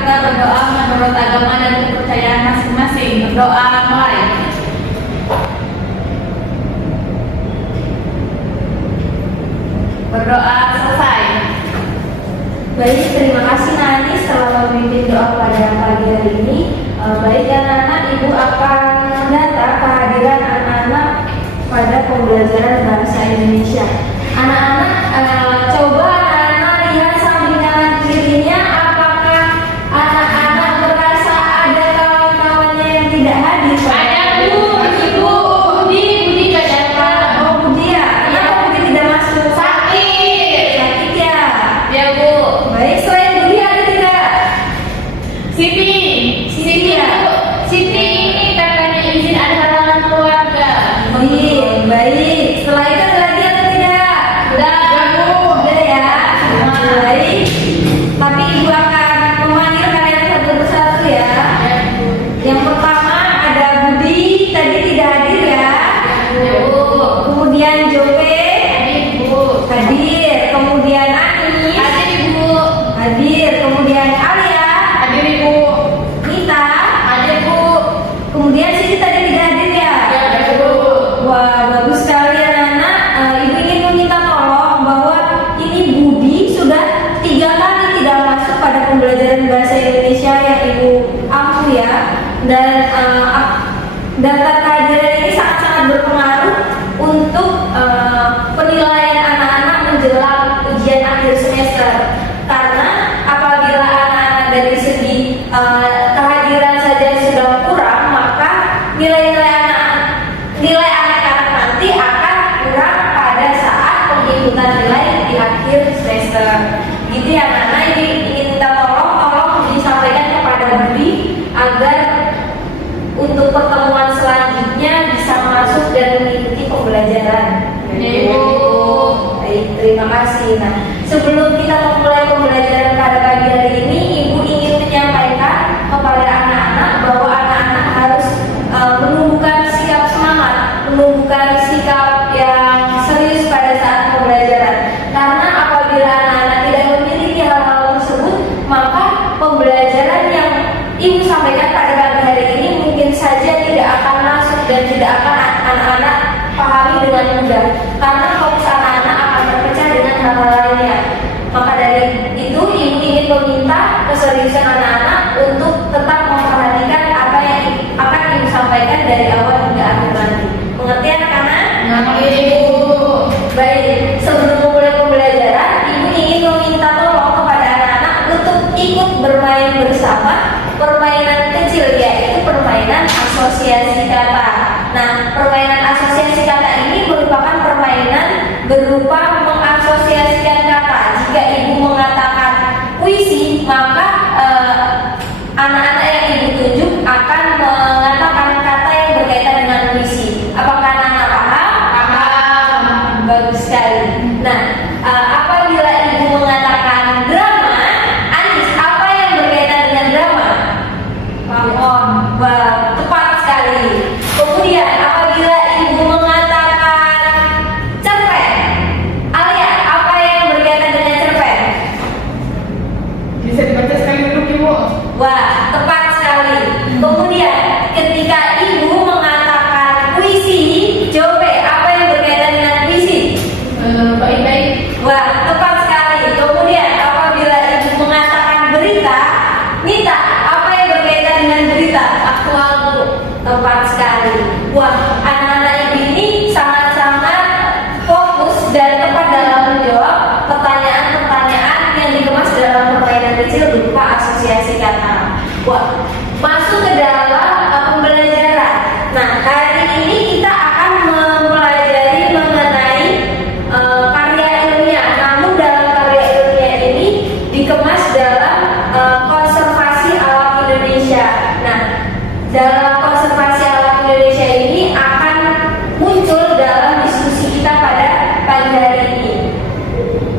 kita berdoa menurut agama dan kepercayaan masing-masing. Berdoa mulai. Berdoa selesai. Baik, terima kasih Nanis telah memimpin doa pada pagi hari ini. Baik anak-anak, Ibu akan mendata kehadiran anak-anak pada pembelajaran bahasa Indonesia. Anak-anak, coba anak-anak lihat samping kanan kirinya, apakah anak-anak merasa ada kawan-kawannya yang tidak hadir? Ada Bu, Ibu, Budi gak datang. Oh, Budi ya? Kenapa Budi tidak masuk? Sakit. Sakit ya? Ya Bu. Baik, selain Budi ada tidak? Siti ya? Bu. Siti ini kakaknya izin ada halangan keluarga. Baik. Setelah itu ada lagi atau tidak? Udah Bu. Udah ya. Baik. Tapi Ibu akan memanggil kalian satu persatu ya. Ya Bu. Yang pertama ada Budi, tadi tidak hadir ya. Ya Bu. Kemudian Jope Hadir Bu. hadir. Kemudian Anis Hadir Ibu. hadir. Kemudian Alia, Hadir Ibu. Nita, Hadir Bu. kemudian Siti tadi tidak hadir ya. Ya Bu. Wah, bagus sekali anak-anak. Ibu ingin meminta tolong bahwa ini Budi sudah 3 kali tidak masuk pada pembelajaran bahasa Indonesia yang Ibu ampu ya. Dan data kehadiran ini sangat-sangat berpengaruh untuk penilaian anak-anak menjelang ujian akhir semester. Karena apabila anak-anak dari segi kehadiran saja sudah kurang, maka nilai anak-anak nanti akan kurang pada saat penghitungan nilai di akhir semester. Gitu ya anak-anak, ini ingin minta tolong disampaikan kepada Budi agar untuk pertemuan selanjutnya bisa masuk dan mengikuti pembelajaran. Ibu. Baik, terima kasih. Nah, sebelum kita memulai pembelajaran pada pagi hari ini, Ibu ingin menyampaikan kepada anak-anak bahwa anak-anak harus menumbuhkan sikap semangat, menumbuhkan sikap yang serius pada saat pembelajaran. Karena apabila anak-anak tidak memiliki hal-hal tersebut, maka pembelajaran yang Ibu sampaikan pada pagi hari ini mungkin saja tidak akan masuk dan tidak akan anak-anak pahami dengan mudah. Karena fokus anak-anak akan terpecah dengan hal-hal lainnya. Maka dari itu Ibu ingin meminta keseriusan anak-anak untuk tetap memperhatikan apa yang akan Ibu sampaikan dari awal hingga akhir nanti. Mengerti anak-anak? Mengerti Ibu. Baik, sebelum memulai pembelajaran, Ibu ingin meminta tolong kepada anak-anak untuk ikut bermain bersama permainan kecil, yaitu permainan asosiasi kata. Nah, permainan asosiasi kata ini merupakan permainan berupa mengasosiasikan kata. Jika Ibu mengatakan puisi, maka anak-anak yang Ibu tunjuk akan mengatakan kata yang berkaitan dengan puisi. Apakah anak-anak paham? Paham. Bagus sekali. Nah, apabila Ibu mengatakan drama, Anis, apa yang berkaitan dengan drama? Paham. Wah, tepat sekali. Kemudian apabila Ibu mengatakan cerpen, Alia, apa yang berkaitan dengan cerpen? Bisa dibaca sekali dulu Ibu. Wah, tepat sekali. Kemudian ketika Ibu mengatakan puisi, coba apa yang berkaitan dengan puisi? Baik-baik. Wah, tepat sekali. Kemudian apabila Ibu mengatakan berita, Nita, apa yang berkaitan dengan berita? Aktual Bu. Tepat sekali. Wah, anak-anak Ibu ini sangat-sangat fokus dan tepat dalam menjawab pertanyaan-pertanyaan yang dikemas dalam permainan kecil berupa asosiasi kata. Wah, masuk ke dalam pembelajaran. Nah, hari ini kita akan mempelajari mengenai karya ilmiah. Namun dalam karya ilmiah ini dikemas dalam konservasi alam Indonesia. Nah, dalam konservasi alam Indonesia ini akan muncul dalam diskusi kita pada pagi hari ini.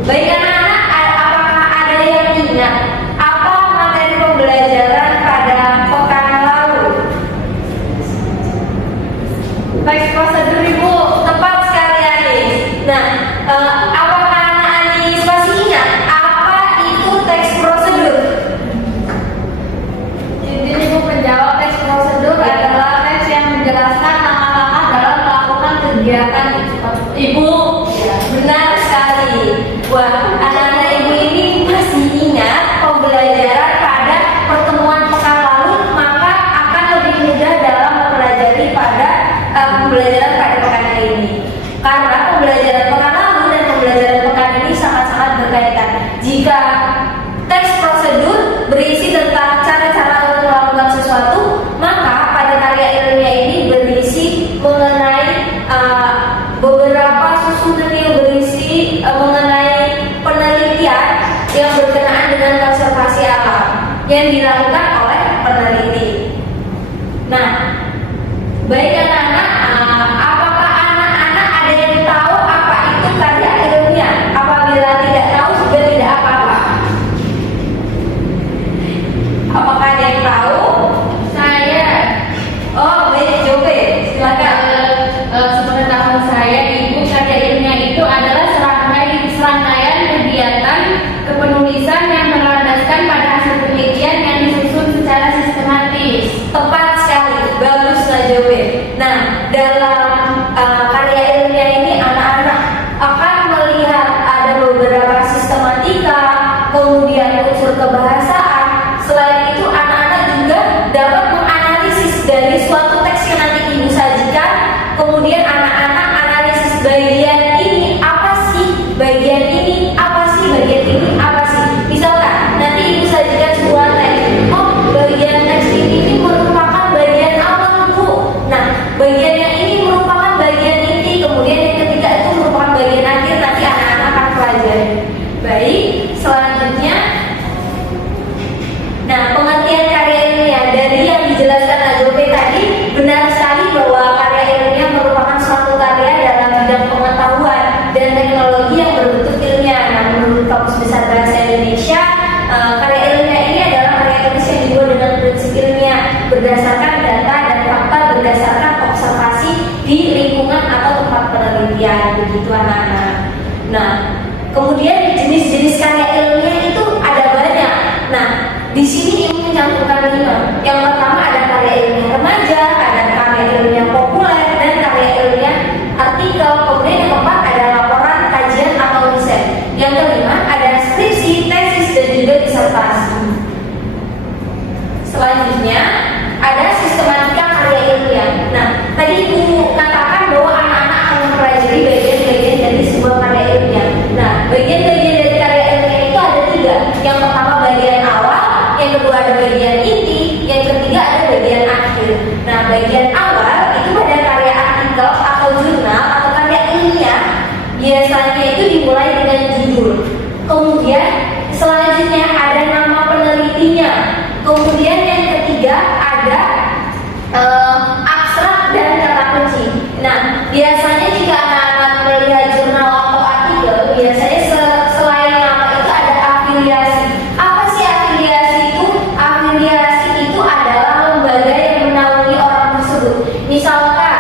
Baik anak-anak, apakah ada yang ingat apa materi pembelajaran pada pekan lalu? dilakukan oleh peneliti. Nah, baik anak-anak, apakah anak-anak ada yang tahu apa itu karya ilmiah? Apabila tidak tahu juga tidak apa-apa. Apakah ada yang tahu? Saya Oh, baik, Jope, silakan. sepengetahuan saya, Ibu, karya ilmiah itu adalah serangkaian kegiatan kepenulisan yang berlandaskan pada hasil penelitian yang disusun secara sistematis. Tepat sekali, bagus lah Jope. Nah, dalam karya ilmiah ini anak-anak akan melihat ada beberapa sistematika, kemudian unsur kebahasaan. Selain itu, anak-anak juga dapat menganalisis dari suatu teks yang nanti ibu sajikan. Kemudian anak-anak analisis bagian ini apa sih, bagian ini apa sih, bagian ini apa sih. Misalkan nanti ibu sajikan sebuah teks, oh bagian teks ini merupakan bagian awal Bu. Nah, bagian yang ini merupakan bagian inti, kemudian yang ketiga itu merupakan bagian akhir. Nanti anak-anak akan pelajari. Baik, selanjutnya. Nah, pengertian karya ilmiah dari yang dijelaskan Azobe tadi, benar sekali bahwa karya ilmiah merupakan suatu karya dalam bidang pengetahuan dan teknologi yang berbentuk ilmiah. Nah, menurut Kamus Besar Bahasa Indonesia, karya ilmiah ini adalah karya tulis yang dibuat dengan prinsip ilmiah berdasarkan data dan fakta berdasarkan observasi di lingkungan atau tempat penelitian. Begitu anak-anak. Nah, kemudian jenis-jenis karya ilmiah itu ada banyak. Nah, di sini ibu mencantumkan 5. Yang pertama ada karya ilmiah remaja, ada karya ilmiah populer, dan karya ilmiah artikel. Kemudian yang keempat ada laporan, kajian atau riset. Yang kelima ada skripsi, tesis, dan juga disertasi. Selanjutnya ada sistematika karya ilmiah. Nah, tadi ibu katakan bahwa anak-anak akan mempelajari bagian-bagian dari sebuah karya ilmiah. Nah, bagian-bagian dari karya ilmiah itu ada 3. Yang pertama bagian awal, yang kedua ada bagian inti, yang ketiga ada bagian akhir. Nah, bagian awal itu pada karya artikel atau jurnal atau karya ilmiah, biasanya itu dimulai dengan judul. Kemudian selanjutnya ada nama penelitinya. Kemudian yang ketiga ada abstrak dan kata kunci. Nah, biasanya jika anak-anak melihat jurnal atau artikel, biasanya selain nama itu ada afiliasi. Apa sih afiliasi itu? Afiliasi itu adalah lembaga yang menaungi orang tersebut. Misalkan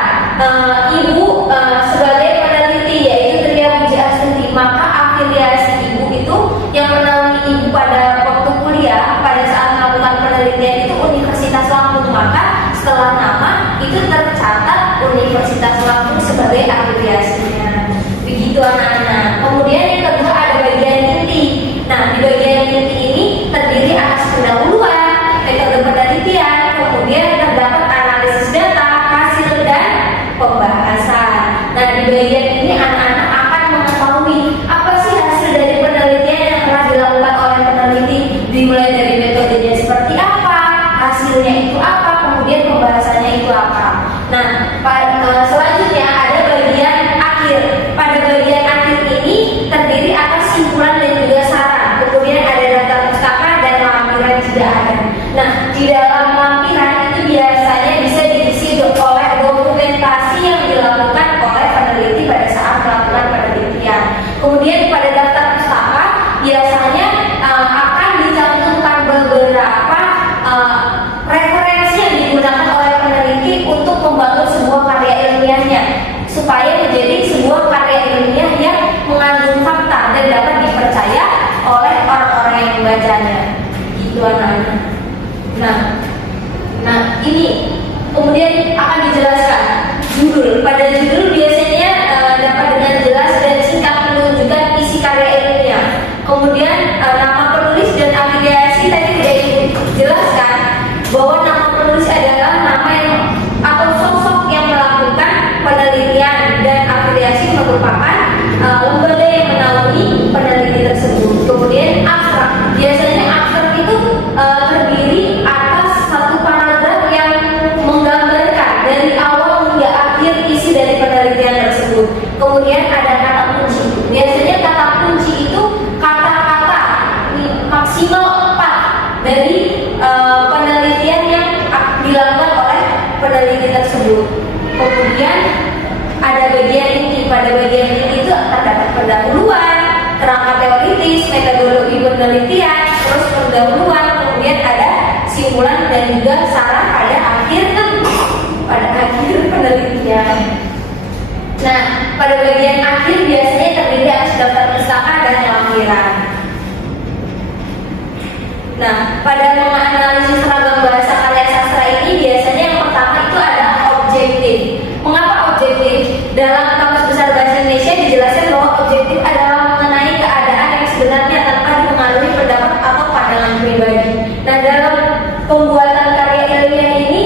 ibu sebagai peneliti yaitu Tria Puji Astuti, maka afiliasi ibu itu yang menaungi ibu pada waktu kuliah pada saat melakukan penelitian itu Universitas Lampung. Maka setelah nama itu tercatat Universitas Lampung sebagai afiliasinya. Begitu anak-anak. Kemudian yang kedua ada bagian inti. Nah, di bagian inti ini terdiri atas pendahuluan, metode penelitian, kemudian terdapat analisis data, hasil dan pembahasan. Nah, di bagian ini anak-anak akan mengetahui apa sih hasil dari penelitian yang telah dilakukan oleh peneliti, dimulai dari metodenya seperti apa, hasilnya itu apa, kemudian pembahasannya itu apa. Nah, selanjutnya ada bagian akhir. Pada bagian akhir ini terdiri atas simpulan dan juga saran. Kemudian ada daftar pustaka dan lampiran jika ada. Nah, di dalam lampiran itu biasanya bisa diisi oleh dokumentasi yang dilakukan oleh peneliti pada saat melakukan penelitian. Kemudian pada daftar pustaka biasanya akan dicantumkan beberapa referensi yang digunakan oleh peneliti untuk membangun sebuah karya ilmiahnya supaya menjadi sebuah karya ilmiah yang mengandung fakta dan dapat dipercaya oleh orang-orang yang membacanya. Gitu anak-anak. Nah, ini kemudian akan dijelaskan judul. Pada judul biasanya dapat dengan jelas dan singkat menunjukkan isi karya ilmiah. Kemudian nama penulis dan afiliasi tadi sudah dijelaskan bahwa nama penulis adalah nama yang atau sosok yang melakukan penelitian dan afiliasi merupakan lembaga yang menaungi peneliti tersebut. Kemudian abstrak, biasanya abstrak itu terdiri atas satu paragraf yang menggambarkan dari awal hingga akhir isi dari penelitian tersebut. Kemudian ada kata kunci. Biasanya kata kunci itu kata-kata maksimal 4 dari dan juga salah pada akhir penelitian. Nah, pada bagian akhir biasanya terdiri atas daftar pustaka dan lampiran. Nah, pada menganalisis ragam bahasa karya sastra ini biasanya yang pertama itu adalah objektif. Mengapa objektif? Dalam Kamus Besar Bahasa Indonesia dijelaskan bahwa objektif adalah mengenai keadaan yang sebenarnya tanpa dipengaruhi pendapat atau pandangan pribadi. Nah, dalam pembuatan karya ilmiah ini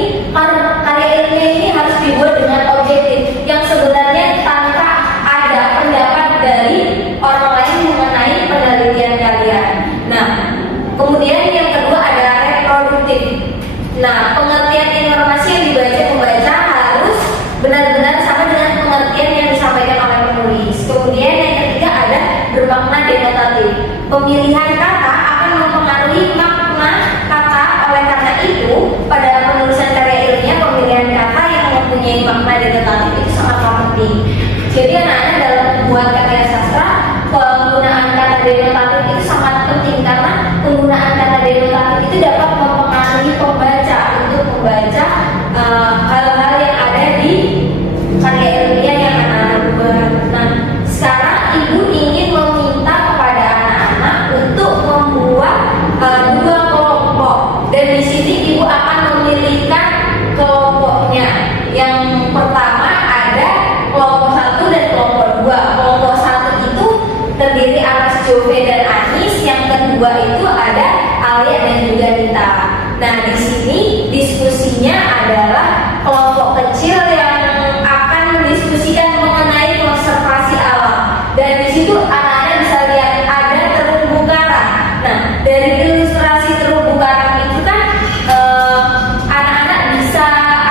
harus dibuat dengan objektif yang sebenarnya tanpa ada pendapat dari orang lain mengenai penelitian kalian. Nah, kemudian yang kedua adalah reproduktif. Nah, pengertian informasi yang dibaca pembaca harus benar-benar sama dengan pengertian yang disampaikan oleh penulis. Kemudian yang ketiga ada bermakna denotatif. Pemilihan kata akan mempengaruhi makna kata, oleh karena itu pada penulisan karya ilmiah pemilihan kata yang mempunyai makna denotatif itu sangatlah penting. Jadi anak-anak dalam membuat karya sastra penggunaan kata denotatif itu sangat penting karena penggunaan kata denotatif itu dapat mempengaruhi pembaca untuk membaca hal-hal yang ada di karya ilmiah yang anak-anak buat. Nah, sekarang ibu ingin meminta kepada anak-anak untuk membuat dua kelompok, dan di sini ibu akan memilihkan kelompoknya. Yang pertama ada kelompok 1 dan kelompok 2. Kelompok 1 itu terdiri atas Jove dan Anis, yang kedua itu ada Alia dan juga Nita. Nah, di sini diskusinya adalah kelompok kecil yang akan mendiskusikan mengenai konservasi alam. Dan di situ anak-anak bisa lihat ada terumbu karang. Nah, dari ilustrasi terumbu karang itu kan anak-anak bisa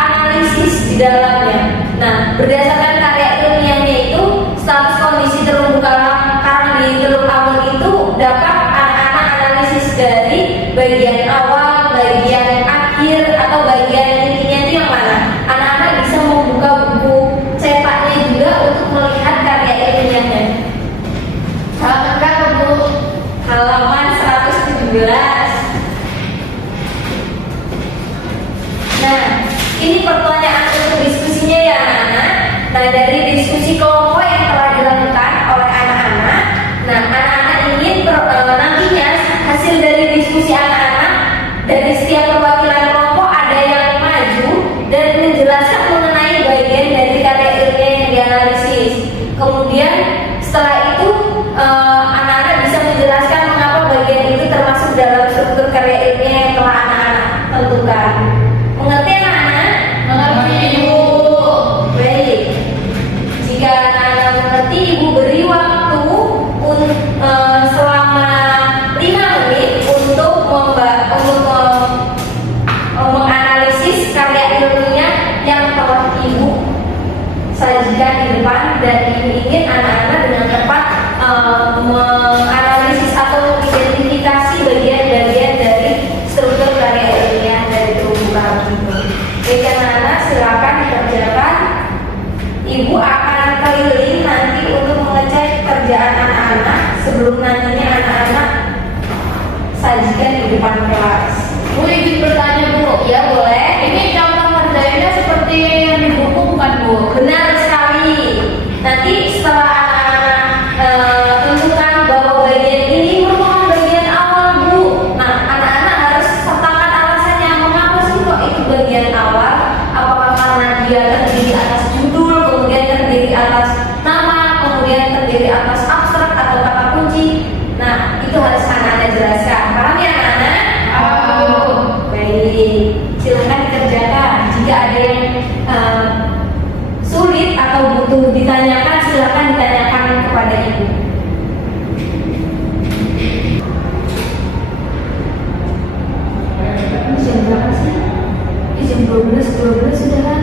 analisis di dalamnya. Nah, berdasarkan karya ilmiahnya itu status kondisi terumbu karang di Teluk Amon itu dapat anak-anak analisis dari bagian awal, bagian akhir, atau bagian intinya itu yang mana. Anak-anak bisa membuka buku cetaknya juga untuk melihat karya ilmiahnya. Halaman berapa, Bu? Halaman 117. Nah, ini pertanyaan untuk diskusinya ya anak-anak. Nah, dari diskusi kelompok yang telah dilakukan oleh anak-anak, nah anak-anak ingin nantinya hasil dari diskusi anak-anak dari setiap perwakilan kelompok ada yang maju dan menjelaskan mengenai bagian dari karya ilmiah yang dianalisis. Kemudian setelah itu anak-anak bisa menjelaskan mengapa bagian itu termasuk dalam struktur karya ilmiah yang telah anak-anak tentukan. Mengerti anak-anak? Mengerti, Ibu. Baik. Jika anak-anak mengerti, Ibu beri waktu selama 5 menit untuk menganalisis karya ilmiah yang telah Ibu sajikan di depan, dan Ibu ingin anak-anak dengan tepat menganalisis atau mengidentifikasi bagian-bagian dari struktur karya ilmiah dari terumbu karang itu. Jadi anak-anak silakan dikerjakan. Ibu akan keliling nanti untuk mengecek kerjaan anak-anak sebelum nantinya anak-anak sajikan di depan kelas. Bu, izin bertanya, Bu. Ya, boleh. Ini contoh kerjanya seperti yang di buku bukan, Bu? Benar sekali. Nanti setelah anak-anak tentukan bahwa bagian ini merupakan bagian awal, Bu. Nah, anak-anak harus sertakan alasannya mengapa sih kok itu bagian awal. Apakah karena dia terdiri atas judul, kemudian terdiri atas nama, kemudian terdiri atas abstrak atau kata kunci. Nah, itu harus anak-anak jelaskan. Paham ya anak-anak? Baik, silakan dikerjakan. Jika ada yang sulit atau butuh ditanyakan, silakan ditanyakan kepada Ibu. Jam berapa sih? Jam 12 sudah kan?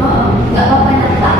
Oh, nggak apa-apa, Pak.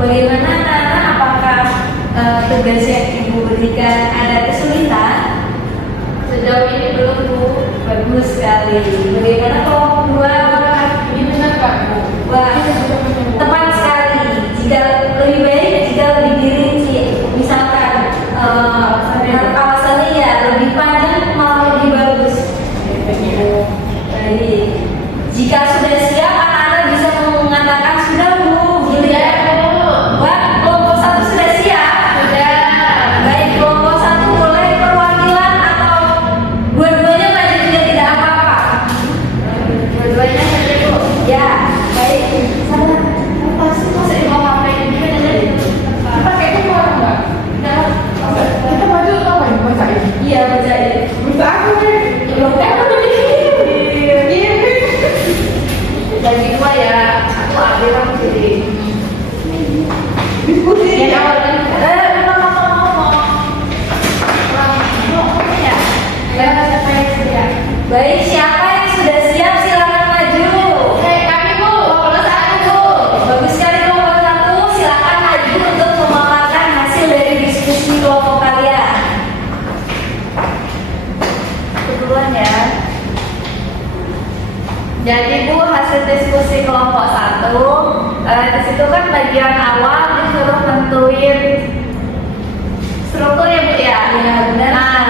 Bagaimana anak-anak, apakah tugas yang ibu berikan ada kesulitan? Sejauh ini belum Bu. Bagus sekali. Bagaimana kelompok dua? Ini benar Pak Bu. Wah, tepat sekali. Jika lebih baik jika lebih dirinci, misalkan alasannya ya lebih panjang malah lebih bagus. Baik. Jika sudah siap, anak-anak bisa mengatakan sudah Bu. Sudah Bu. Wah, kelompok satu sudah siap. Sudah. Baik, kelompok satu boleh perwakilan atau dua-duanya maju juga tidak apa-apa. Dua-duanya saja Bu. Ya, baik. Sana Pasti masa di bawah HP ini kan ada di pakai itu orang enggak? Kita maju atau apa yang bacain? iya bacain. Bisa aku nih. Belum kan aku Iya. Bagi dua ya, aku ambil aku jadi diskusi yang awal kan. Ngomong ya. Ya siapa yang sedia? Baik, siapa yang sudah siap silakan maju. Kami Bu, kalau satu Bu. Bagus sekali kelompok satu, silakan maju untuk memaparkan hasil dari diskusi kelompok kalian. Keduluan ya. Jadi Bu, hasil diskusi kelompok satu, di situ kan bagian awal disuruh tentuin struktur ya Bu ya. Iya benar. Nah,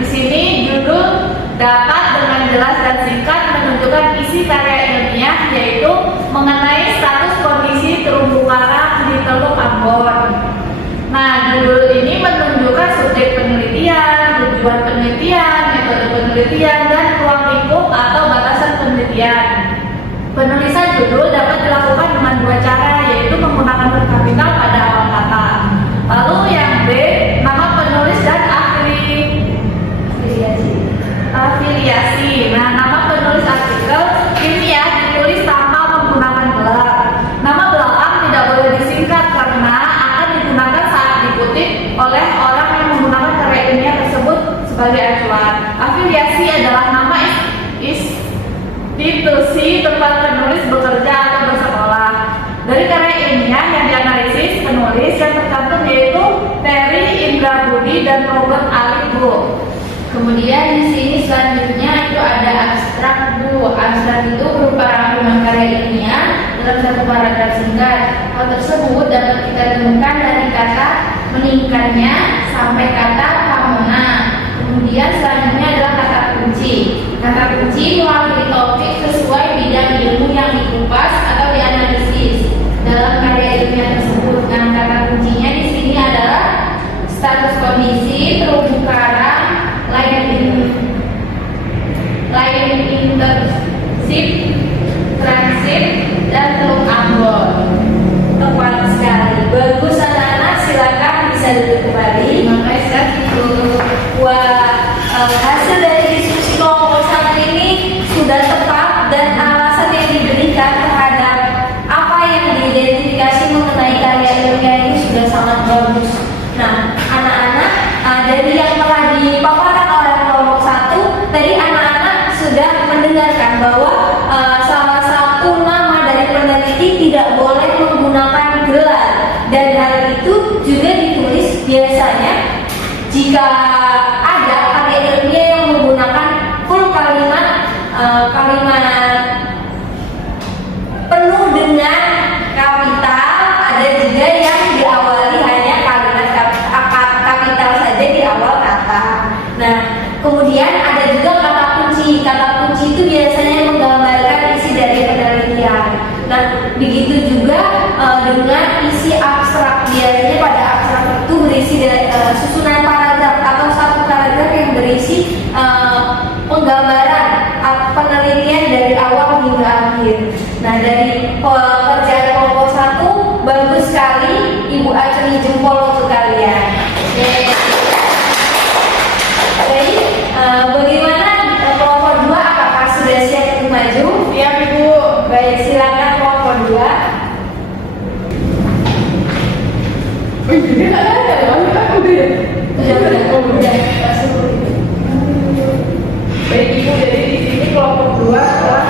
di sini judul dapat dengan jelas dan singkat menunjukkan isi karya ilmiah, yaitu mengenai status kondisi terumbu karang di Teluk Ambon. Nah, judul ini menunjukkan subjek penelitian, tujuan penelitian, metode penelitian, dan ruang lingkup atau batasan penelitian. Penulisan judul dapat dilakukan dengan dua cara, yaitu menggunakan huruf kapital pada awal kata. Lalu yang B, nama penulis dan afiliasi. Nah, nama penulis artikel ini ya ditulis tanpa menggunakan gelar. Nama belakang tidak boleh disingkat karena akan digunakan saat dikutip oleh orang yang menggunakan karya ilmiah tersebut sebagai acuan. Afiliasi adalah nama institusi tempat penulis bekerja atau bersekolah. Dari karya ilmiah yang dianalisis penulis yang tercantum yaitu Terry Indrabudi dan Robert Ali Bu. Kemudian di sini selanjutnya itu ada abstrak Bu. Abstrak itu berupa rangkuman karya ilmiah dalam satu paragraf singkat. Hal tersebut dapat kita temukan dari kata meningkatnya sampai kata kamona. Kemudian selanjutnya adalah kata kunci. Kata kunci mewakili topik sesuai bidang ilmu yang dikupas atau dianalisis dalam karya ilmiah tersebut. Nah, kata kuncinya di sini adalah status kondisi terumbu karang, line internship, transit, dan Teluk Ambon. Tepat sekali. Bagus anak-anak, silakan bisa duduk kembali. Terima kasih Bu. Wah, hasil dari diskusi kelompok satu ini sudah tepat dan alasan yang diberikan terhadap apa yang diidentifikasi mengenai karya ilmiah ini sudah sangat bagus. Nah, anak-anak, dari yang telah dipaparkan oleh kelompok satu, tadi anak-anak sudah mendengarkan bahwa salah satu nama dari peneliti tidak boleh menggunakan gelar, dan hal itu juga ditulis biasanya jika ada karya ilmiah yang menggunakan full kalimat penuh dengan kapital, ada juga yang diawali hanya kalimat kapital saja di awal kata. Nah, kemudian ada juga kata kunci. Kata kunci itu biasanya menggambarkan isi dari penelitian. Nah, begitu juga dengan isi abstrak. Biasanya pada abstrak itu berisi dari susunan paragraf atau satu paragraf yang berisi penggambaran penelitian dari awal hingga akhir. Nah, dari pekerjaan kelompok satu bagus sekali. Ibu acungi jempol untuk kalian. Baik, bagaimana kelompok dua? Apakah sudah siap untuk maju? Siap Ibu. Baik, silakan kelompok dua. Ini nggak ada, aku deh. Udah. Baik Ibu, jadi di sini kelompok 2 telah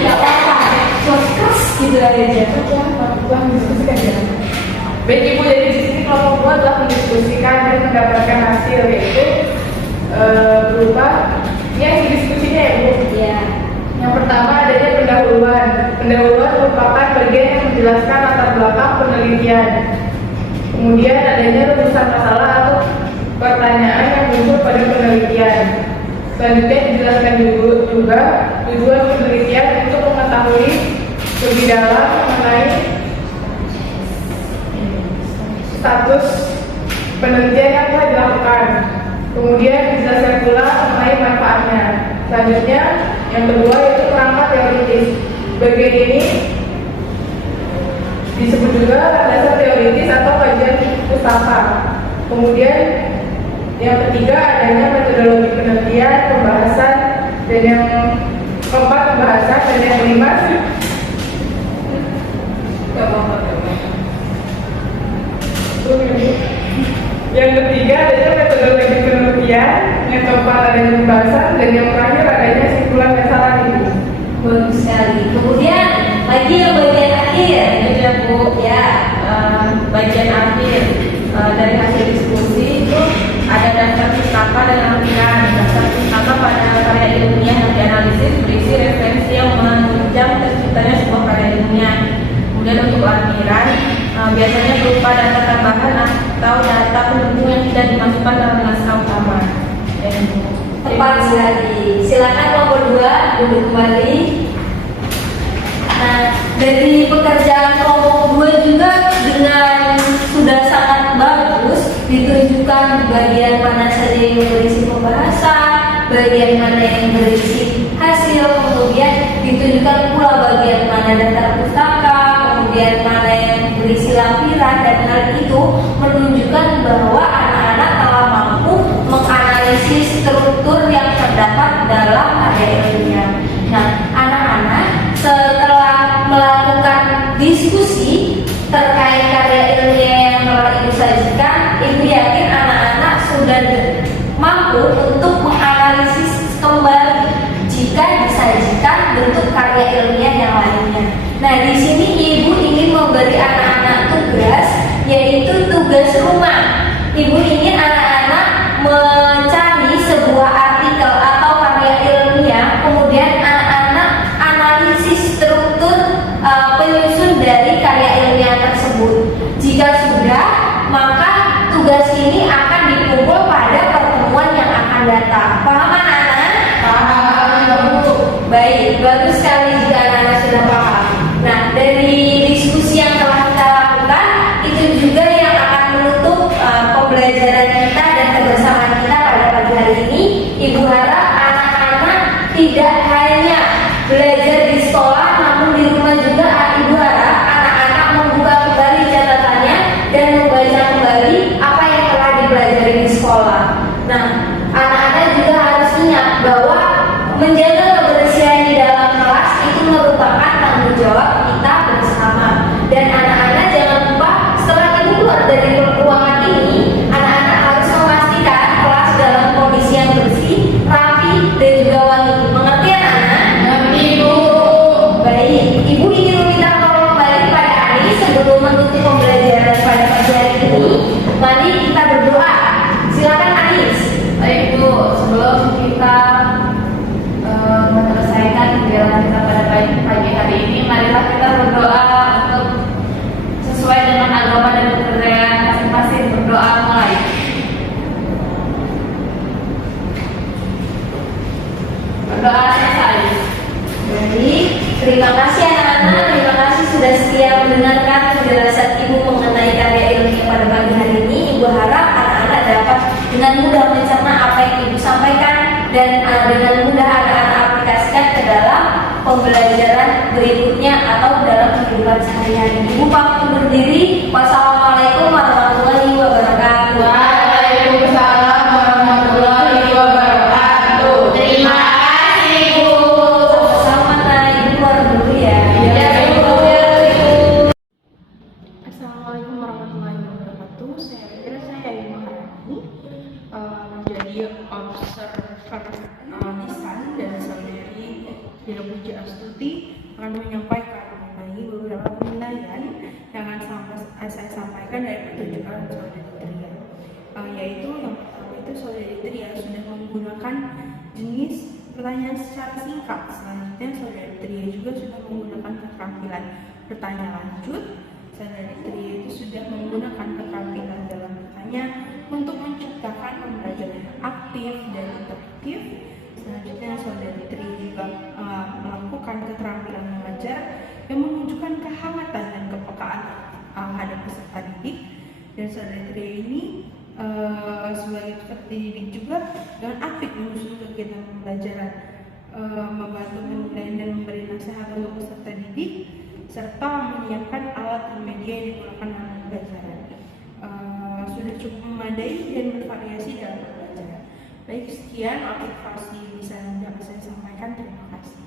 Nggak apa-apa. Keras gitu. Sudraja. Baik Ibu, jadi di sini kelompok 2 telah mendiskusikan dan mendapatkan hasil yaitu berupa yang didiskusinya ya Bu. Ya. Yang pertama adanya pendahuluan. Pendahuluan merupakan bagian yang menjelaskan latar belakang penelitian. Kemudian adanya rumusan masalah atau pertanyaan yang muncul pada penelitian. Selanjutnya dijelaskan juga tujuan penelitian untuk mengetahui lebih dalam mengenai status penelitian yang telah dilakukan. Kemudian dijelaskan pula mengenai manfaatnya. Selanjutnya yang kedua yaitu kerangka teoritis. Bagian ini disebut juga landasan teoritis atau kajian pustaka. Kemudian yang ketiga adanya metodologi penelitian, pembahasan, dan yang keempat pembahasan, dan yang kelima yang ketiga adanya metodologi penelitian, yang keempat adanya pembahasan, dan yang terakhir adanya simpulan dan saran Ibu. Bagus sekali. Kemudian lagi yang bagian akhir, itu ya Bu, ya bagian akhir dari hasil diskusi itu ada daftar pustaka dan lampiran. Daftar pustaka pada karya ilmiah yang dianalisis berisi referensi yang menunjang terciptanya sebuah karya ilmiah. Kemudian untuk lampiran biasanya berupa data tambahan atau data pendukung yang tidak dimasukkan dalam naskah utama. Ya, Bu. tepat sekali. Silakan kelompok 2 duduk kembali. Nah, dari pekerjaan kelompok 2 juga dengan sudah sangat bagus ditunjukkan bagian mana saja yang berisi pembahasan, bagian mana yang berisi hasil, kemudian ditunjukkan pula bagian mana daftar pustaka, kemudian mana yang berisi lampiran, dan hal itu menunjukkan bahwa anak-anak telah mampu menganalisis struktur yang terdapat dalam karya ilmiah. Nah, anak-anak setelah melakukan diskusi terkait karya ilmiah yang telah Ibu sajikan, Ibu yakin anak-anak sudah mampu untuk menganalisis kembali jika disajikan bentuk karya ilmiah yang lainnya. Nah, di sini Ibu ingin memberi anak-anak tugas, yaitu tugas rumah. Ibu ingin anak-anak mencari sebuah artikel atau karya ilmiah, kemudian anak-anak analisis struktur penyusun dari karya ilmiah tersebut. Jika sudah, maka tugas ini akan dikumpul pada pertemuan yang akan datang. Paham anak-anak? Paham. Baik, bagus sekali jika anak-anak sudah paham. Nah, dari diskusi yang telah kita lakukan, itu juga yang akan menutup pembelajaran kita dan kebersamaan kita pada pagi hari ini. Ibu harap anak-anak tidak hanya belajar di sekolah, namun di rumah juga Ibu harap anak-anak membuka kembali catatannya dan membaca kembali apa yang telah dipelajari di sekolah. Nah, anak-anak juga harus ingat bahwa menjaga kebersihan di dalam kelas itu merupakan tanggung jawab kita bersama. Dan anak-anak jangan lupa setelah Ibu keluar dari ruangan ini, anak-anak harus memastikan kelas dalam kondisi yang bersih, rapi, dan juga wangi. Mengerti anak-anak? Ngerti Bu. Baik, Ibu ingin meminta tolong kembali kepada Ani sebelum menutup pembelajaran pada pagi hari ini. Mari kita berdoa. Silakan Anis. Baik Bu, sebelum kita menyelesaikan kegiatan kita pada pagi hari ini, marilah kita berdoa untuk sesuai dengan agama dan kepercayaan masing-masing. Berdoa mulai. Berdoa selesai. Baik, terima kasih anak-anak. Terima kasih sudah setia mendengarkan penjelasan Ibu mengenai karya ilmiah pada pagi hari ini. Ibu harap anak-anak dapat dengan mudah mencerna apa yang Ibu sampaikan dan dengan mudah anak-anak aplikasikan ke dalam pembelajaran berikutnya atau dalam kehidupan sehari-hari. Ibu pamit berdiri. Wassalamualaikum warahmatullahi wabarakatuh. Waalaikumsalam warahmatullahi wabarakatuh. Terima kasih Bu. Sama-sama. Ibu keluar dulu ya. Ya, Ibu. Assalamualaikum warahmatullahi wabarakatuh. Saya Ibu Harani menjadi observer desain dan dari Bina Puji Astuti akan menyampaikan mengenai beberapa beberapa penilaian yang akan saya sampaikan dari pertunjukan Saudari Tria. Yaitu yang pertama itu Saudari Tria sudah menggunakan jenis pertanyaan secara singkat. Selanjutnya Saudari Tria juga sudah menggunakan keterampilan bertanya lanjut. Saudari Tria itu sudah menggunakan keterampilan dalam bertanya untuk menciptakan pembelajaran yang aktif dan interaktif. Selanjutnya Saudari Tria juga melakukan keterampilan mengajar yang menunjukkan kehangatan dan kepekaan terhadap peserta didik. Dan Saudari Tria ini sebagai peserta didik juga dengan aktif menyusun kegiatan pembelajaran, membantu menilai dan memberi nasihat untuk peserta didik, serta menyiapkan alat dan media yang digunakan dalam pembelajaran. Sudah cukup memadai dan bervariasi dalam pembelajaran. Baik, sekian observasi bisa dapat saya sampaikan. Terima kasih.